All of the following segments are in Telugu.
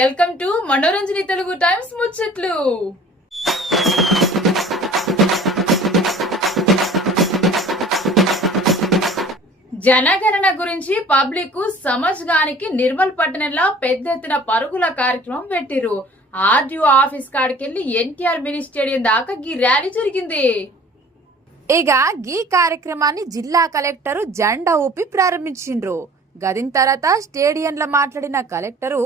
వెల్కమ్ టు మనోరంజని తెలుగు టైమ్స్ ముచ్చట్లు. జనగణన గురించి పబ్లిక్ కు సమజ్గానికి నిర్మల్ పట్టణంలో పెద్ద ఎత్తున పరుగుల కార్యక్రమం పెట్టిరు. ఆర్డీఓ ఆఫీస్ కాడికెళ్లి ఎన్టీఆర్ మినీ స్టేడియం దాకా గీ ర్యాలీ జరిగింది. ఇక గీ కార్యక్రమాన్ని జిల్లా కలెక్టర్ జెండా ఊపి ప్రారంభించిండ్రు. గదిన తర్వాత స్టేడియంలో మాట్లాడిన కలెక్టరు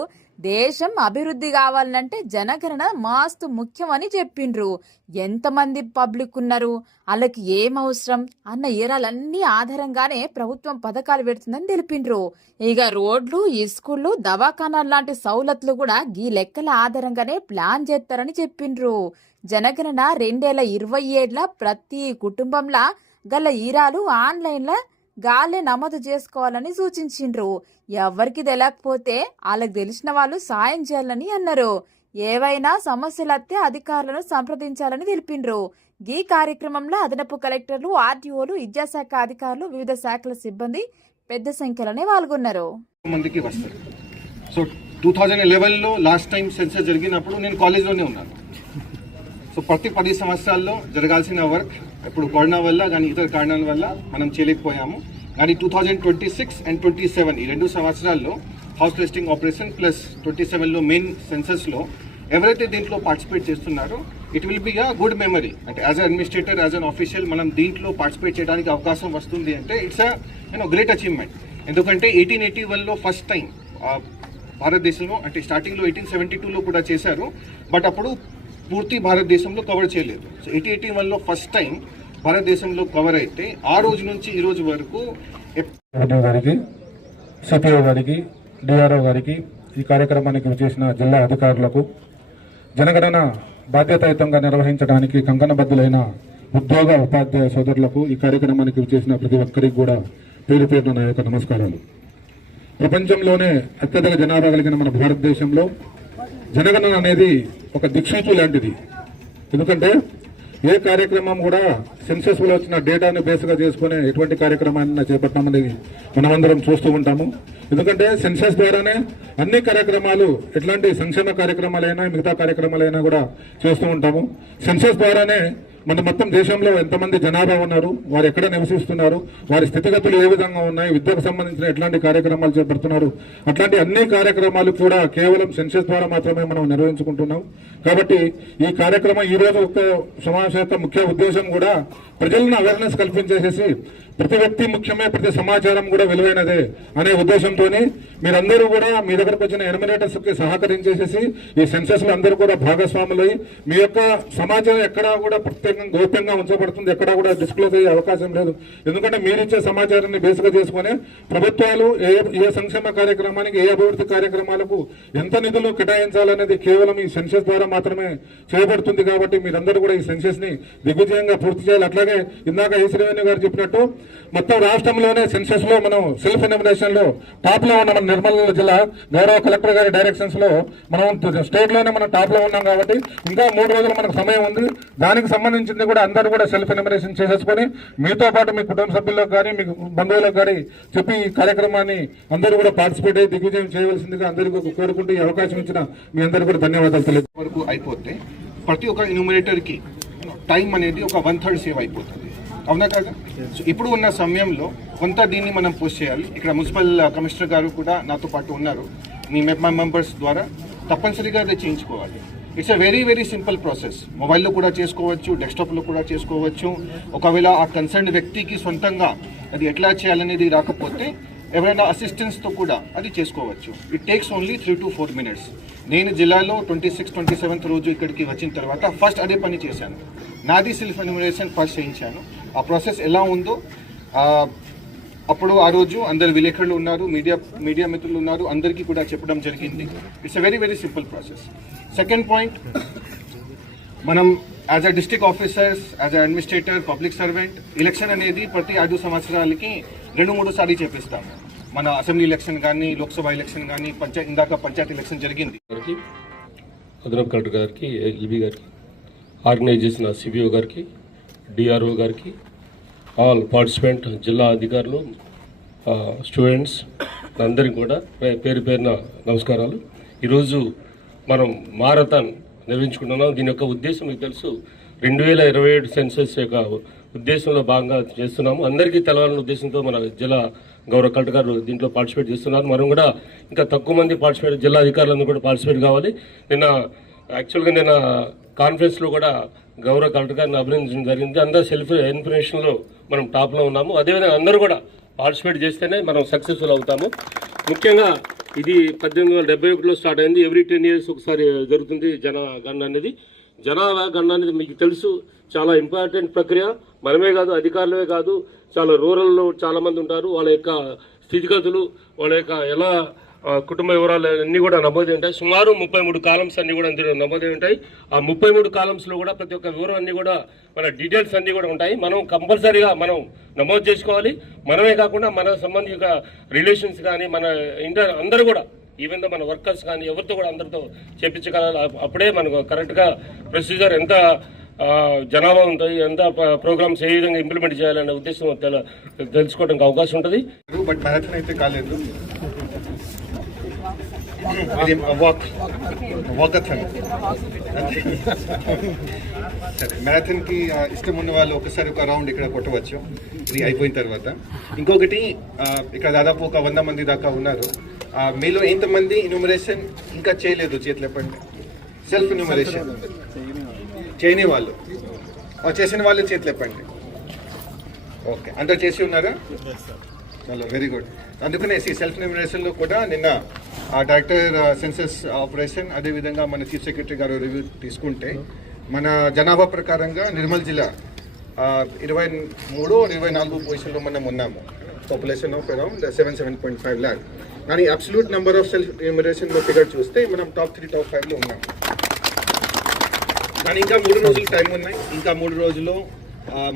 దేశం అభివృద్ధి కావాలంటే జనగణన మస్తు ముఖ్యమని చెప్పిండ్రు. ఎంతమంది పబ్లిక్ ఉన్నారు, వాళ్ళకి ఏం అవసరం అన్న ఏరాలన్నీ ఆధారంగానే ప్రభుత్వం పథకాలు పెడుతుందని తెలిపిండ్రు. ఇక రోడ్లు, స్కూళ్లు, దవాఖానాలు లాంటి సౌలతులు కూడా గీ లెక్కల ఆధారంగానే ప్లాన్ చేస్తారని చెప్పిండ్రు. జనగణన 2027 ప్రతి కుటుంబంలా గల ఈరాలు ఆన్లైన్లో గాలే నమోదు చేసుకోవాలని సూచించిండ్రు. ఎవరికి తెలియకపోతే వాళ్ళకి తెలిసిన వాళ్ళు సాయం చేయాలని అన్నారు. ఏవైనా సమస్యలత్తే అధికారులను సంప్రదించాలని తెలిపిండ్రు. ఈ కార్యక్రమంలో అదనపు కలెక్టర్లు, ఆర్టీఓలు, విద్యాశాఖ అధికారులు, వివిధ శాఖల సిబ్బంది పెద్ద సంఖ్యలోనే పాల్గొన్నారు. సో 2011లో లాస్ట్ టైం సెన్సస్ జరిగినప్పుడు నేను కాలేజ్లోనే ఉన్నాను. సో ప్రతి 10 సంవత్సరాల్లో జరగాల్సిన వర్క్ ఇప్పుడు కరోనా వల్ల కానీ ఇతర కారణాల వల్ల మనం చేయలేకపోయాము. కానీ 2026 అండ్ 27 ఈ 2 సంవత్సరాల్లో హౌస్ లిస్టింగ్ ఆపరేషన్ ప్లస్ 27లో మెయిన్ సెన్సస్లో ఎవరైతే దీంట్లో పార్టిసిపేట్ చేస్తున్నారో it will be a good memory. అంటే as a administrator, as an official మనం దీంట్లో పార్టిసిపేట్ చేయడానికి అవకాశం వస్తుంది అంటే ఇట్స్ అ గ్రేట్ అచీవ్మెంట్. ఎందుకంటే 1881లో ఫస్ట్ టైం భారతదేశంలో, అంటే స్టార్టింగ్లో 1872లో కూడా చేశారు, బట్ అప్పుడు పూర్తి భారతదేశంలో కవర్ చేయలేదు. సో 1881లో ఫస్ట్ టైం భారతదేశంలో కవర్ అయితే ఆ రోజు నుంచి ఈ రోజు వరకు గారికి, సిపిఓ గారికి, డిఆర్ఓ గారికి, ఈ కార్యక్రమానికి విచ్చేసిన జిల్లా అధికారులకు, జనగణన బాధ్యతాయుతంగా నిర్వహించడానికి కంకణబద్దులైన ఉద్యోగ ఉపాధ్యాయ సోదరులకు, ఈ కార్యక్రమానికి విచ్చేసిన ప్రతి ఒక్కరికి కూడా పేరు పేరున నా యొక్క నమస్కారాలు. ప్రపంచంలోనే అత్యధిక జనాభా కలిగిన మన భారతదేశంలో జనగణన అనేది ఒక దిక్సూచి లాంటిది. ఎందుకంటే ఏ కార్యక్రమం కూడా సెన్సస్ లో వచ్చిన డేటాను బేస్గా చేసుకునే ఎటువంటి కార్యక్రమాన్ని చేపట్టామని మనమందరం చూస్తూ ఉంటాము. ఎందుకంటే సెన్సస్ ద్వారానే అన్ని కార్యక్రమాలు, ఎట్లాంటి సంక్షేమ కార్యక్రమాలైనా మిగతా కార్యక్రమాలైనా కూడా చేస్తూ ఉంటాము. సెన్సస్ ద్వారానే మన మొత్తం దేశంలో ఎంతమంది జనాభా ఉన్నారు, వారు ఎక్కడ నివసిస్తున్నారు, వారి స్థితిగతులు ఏ విధంగా ఉన్నాయి, విద్యకు సంబంధించిన ఎట్లాంటి కార్యక్రమాలు చేపడుతున్నారు, అట్లాంటి అన్ని కార్యక్రమాలు కూడా కేవలం సెన్సస్ ద్వారా మాత్రమే మనం నిర్వహించుకుంటున్నాం. కాబట్టి ఈ కార్యక్రమం ఈ రోజు ఒక సమావేశం యొక్క ముఖ్య ఉద్దేశం కూడా ప్రజలను అవేర్నెస్ కల్పించేసేసి ప్రతి వ్యక్తి ముఖ్యమే, ప్రతి సమాచారం కూడా విలువైనదే అనే ఉద్దేశంతో మీరందరూ కూడా మీ దగ్గరకు వచ్చిన ఎనిమినేటర్స్ కి సహకరించేసేసి ఈ సెన్సస్ లో అందరూ కూడా భాగస్వాములై మీ యొక్క సమాచారం ఎక్కడా కూడా ప్రత్యేకంగా గోప్యంగా ఉంచబడుతుంది, ఎక్కడా కూడా డిస్క్లోజ్ అయ్యే అవకాశం లేదు. ఎందుకంటే మీరిచ్చే సమాచారాన్ని బేస్గా చేసుకుని ప్రభుత్వాలు ఏ సంక్షేమ కార్యక్రమానికి, ఏ అభివృద్ధి కార్యక్రమాలకు ఎంత నిధులు కేటాయించాలనేది కేవలం ఈ సెన్సస్ ద్వారా మాత్రమే చేయబడుతుంది. కాబట్టి మీరందరూ కూడా ఈ సెన్సస్ ని దిగ్విజయంగా పూర్తి చేయాలి. అట్లాగే ఇందాక ఈ శ్రీవేణి గారు చెప్పినట్టు మొత్తం రాష్ట్రంలోనే సెన్సస్ లో మనం సెల్ఫ్ ఎన్యూమరేషన్ లో టాప్ లో ఉన్న మన నిర్మల్ జిల్లా గౌరవ కలెక్టర్ గారి డైరెక్షన్స్ లో మనం స్టేట్ లోనే మనం టాప్ లో ఉన్నాం. కాబట్టి ఇంకా 3 రోజులు మనకు సమయం ఉంది. దానికి సంబంధించింది కూడా అందరూ కూడా సెల్ఫ్ ఎన్యూమరేషన్ చేసేసుకొని మీతో పాటు మీ కుటుంబ సభ్యులకు కానీ మీ బంధువులకు కానీ చెప్పి ఈ కార్యక్రమాన్ని అందరూ కూడా పార్టిసిపేట్ అయ్యి దిగ్విజయం చేయవలసిందిగా అందరికీ కోరుకుంటూ ఈ అవకాశం ఇచ్చిన మీ అందరూ కూడా ధన్యవాదాలు తెలియదు. వరకు అయిపోతే ప్రతి ఒక్క ఎన్యూమరేటర్ కి టైం అనేది ఒక 1/3 సేవ్ అయిపోతుంది. అవునా కాదా? సో ఇప్పుడు ఉన్న సమయంలో కొంత దీన్ని మనం పోస్ట్ చేయాలి. ఇక్కడ మున్సిపల్ కమిషనర్ గారు కూడా నాతో పాటు ఉన్నారు. మీ మెంబర్స్ ద్వారా తప్పనిసరిగా అది చేయించుకోవాలి. It's a very very simple process. మొబైల్లో కూడా చేసుకోవచ్చు, డెస్క్టాప్లో కూడా చేసుకోవచ్చు. ఒకవేళ ఆ కన్సర్న్ వ్యక్తికి సొంతంగా అది ఎట్లా చేయాలనేది రాకపోతే ఎవరైనా అసిస్టెన్స్తో కూడా అది చేసుకోవచ్చు. It takes only 3 to 4 minutes. నేను జిల్లాలో 26, 27 రోజు ఇక్కడికి వచ్చిన తర్వాత ఫస్ట్ అదే పని చేశాను. నాది సెల్ఫ్ ఎన్యూమరేషన్ ఫస్ట్ చేయించాను. ఆ ప్రాసెస్ ఎలా ఉందో అప్పుడు ఆ రోజు అందరు విలేకరులు ఉన్నారు, మీడియా మిత్రులు ఉన్నారు, అందరికీ కూడా చెప్పడం జరిగింది. It's a very very simple process. Second point, మనం as a district officers, as a administrator, public servant, election అనేది ప్రతి 5 సంవత్సరాలకి 2-3 సార్లు చేపిస్తాము. మన అసెంబ్లీ ఎలక్షన్ కానీ, లోక్సభ ఎలక్షన్ కానీ, ఇందాక పంచాయతీ ఎలక్షన్ జరిగింది. అదనపు కలెక్టర్ గారికి, ఎల్బీ గారికి, ఆర్గనైజ్ చేసిన సిబిఓ గారికి, డిఆర్ఓ గారికి, ఆల్ పార్టిసిపెంట్ జిల్లా అధికారులు, స్టూడెంట్స్ అందరికీ కూడా పేరు పేరున నమస్కారాలు. ఈరోజు మనం మారథాన్ నిర్వహించుకుంటున్నాం. దీని యొక్క ఉద్దేశం మీకు తెలుసు, 2027 సెన్సస్ యొక్క ఉద్దేశంలో భాగంగా చేస్తున్నాము. అందరికీ తెలవాలనే ఉద్దేశంతో మన జిల్లా గౌరవ కలెక్టర్ గారు దీంట్లో పార్టిసిపేట్ చేస్తున్నారు. మనం కూడా ఇంకా తక్కువ మంది పార్టిసిపేట్, జిల్లా అధికారులందరూ కూడా పార్టిసిపేట్ కావాలి. నిన్న కాన్ఫరెన్స్లో కూడా గౌరవ కలెక్టర్ గారిని అభినందించడం జరిగింది. అందరూ సెల్ఫ్ ఇన్ఫర్మేషన్లో మనం టాప్లో ఉన్నాము. అదేవిధంగా అందరూ కూడా పార్టిసిపేట్ చేస్తేనే మనం సక్సెస్ఫుల్ అవుతాము. ముఖ్యంగా ఇది 1871లో స్టార్ట్ అయింది. ఎవ్రీ 10 years ఒకసారి జరుగుతుంది జనగణన అనేది. జనాభా గణన అనేది మీకు తెలుసు, చాలా ఇంపార్టెంట్ ప్రక్రియ. మనమే కాదు, అధికారులే కాదు, చాలా రూరల్లో చాలా మంది ఉంటారు. వాళ్ళ యొక్క స్థితిగతులు, వాళ్ళ యొక్క ఎలా కుటుంబ వివరాలు అన్నీ కూడా నమోదై ఉంటాయి. సుమారు 33 కాలమ్స్ అన్నీ కూడా అందులో నమోదై ఉంటాయి. ఆ 33 కాలమ్స్లో కూడా ప్రతి ఒక్క వివరం అన్నీ కూడా మన డీటెయిల్స్ అన్నీ కూడా ఉంటాయి. మనం కంపల్సరీగా మనం నమోదు చేసుకోవాలి. మనమే కాకుండా మన సంబంధిత రిలేషన్స్ కానీ, మన అందరూ కూడా, ఈవెన్ దో మన వర్కర్స్ కానీ ఎవరితో కూడా అందరితో చేపించగలాలి. అప్పుడే మనకు కరెక్ట్గా ప్రొసీజర్ ఎంత జనాభా ఉంటుంది, ఎంత ప్రోగ్రామ్స్ ఏ విధంగా ఇంప్లిమెంట్ చేయాలనే ఉద్దేశం తెలుసుకోవడానికి అవకాశం ఉంటుంది. బట్ మ్యారథాన్ అయితే కాలేదు, ఇది వాకథాన్. సరే, మ్యారథాన్కి ఇష్టం ఉన్న వాళ్ళు ఒకసారి ఒక రౌండ్ ఇక్కడ కొట్టవచ్చు ఇది అయిపోయిన తర్వాత. ఇంకొకటి, ఇక్కడ దాదాపు ఒక 100 మంది దాకా ఉన్నారు. మీలో ఎంతమంది ఇన్యూమరేషన్ ఇంకా చేయలేదు చేతులు చెప్పండి. సెల్ఫ్ ఇన్యూమరేషన్ చేయని వాళ్ళు, చేసిన వాళ్ళు చేతులు చెప్పండి. ఓకే, అందరు చేసి ఉన్నారా? చాలా వెరీ గుడ్. అందుకనే సెల్ఫ్ ఇన్యూమరేషన్లో కూడా నిన్న డైరెక్టర్ సెన్సస్ ఆపరేషన్, అదేవిధంగా మన చీఫ్ సెక్రటరీ గారు రివ్యూ తీసుకుంటే మన జనాభా ప్రకారంగా నిర్మల్ జిల్లా 23-24 పొజిషన్లో మనం ఉన్నాము. Population of around 7.5 lakh. కానీ అబ్సల్యూట్ నెంబర్ ఆఫ్ సెల్ఫ్ ఇన్యూమరేషన్లో ఫిగర్ చూస్తే మనం టాప్ 3, టాప్ 5లో ఉన్నాం. కానీ ఇంకా 3 రోజులు టైం ఉన్నాయి. ఇంకా 3 రోజుల్లో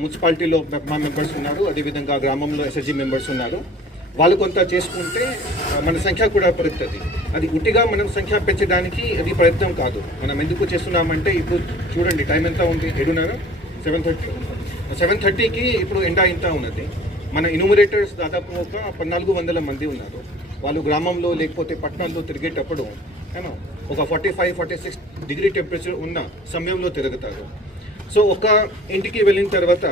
మున్సిపాలిటీలో మా మెంబర్స్ ఉన్నారు, అదేవిధంగా గ్రామంలో ఎస్ఎస్జీ మెంబర్స్ ఉన్నారు. వాళ్ళు కొంత చేసుకుంటే మన సంఖ్య కూడా పెరుగుతుంది. అది ఉట్టిగా మనం సంఖ్య పెంచడానికి అది ప్రయత్నం కాదు. మనం ఎందుకు చేస్తున్నామంటే, ఇప్పుడు చూడండి టైం ఎంత ఉంది, 7:30, 7:30కి ఇప్పుడు ఎండా ఇంత ఉన్నది. మన ఇన్యూమరేటర్స్ దాదాపు ఒక 1400 మంది ఉన్నారు. వాళ్ళు గ్రామంలో లేకపోతే పట్టణాల్లో తిరిగేటప్పుడు ఒక 45-46 డిగ్రీ టెంపరేచర్ ఉన్న సమయంలో తిరుగుతారు. సో ఒక ఇంటికి వెళ్ళిన తర్వాత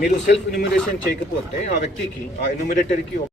మీరు సెల్ఫ్ ఇన్యూమరేషన్ చేయకపోతే ఆ వ్యక్తికి, ఆ ఇన్యూమరేటర్కి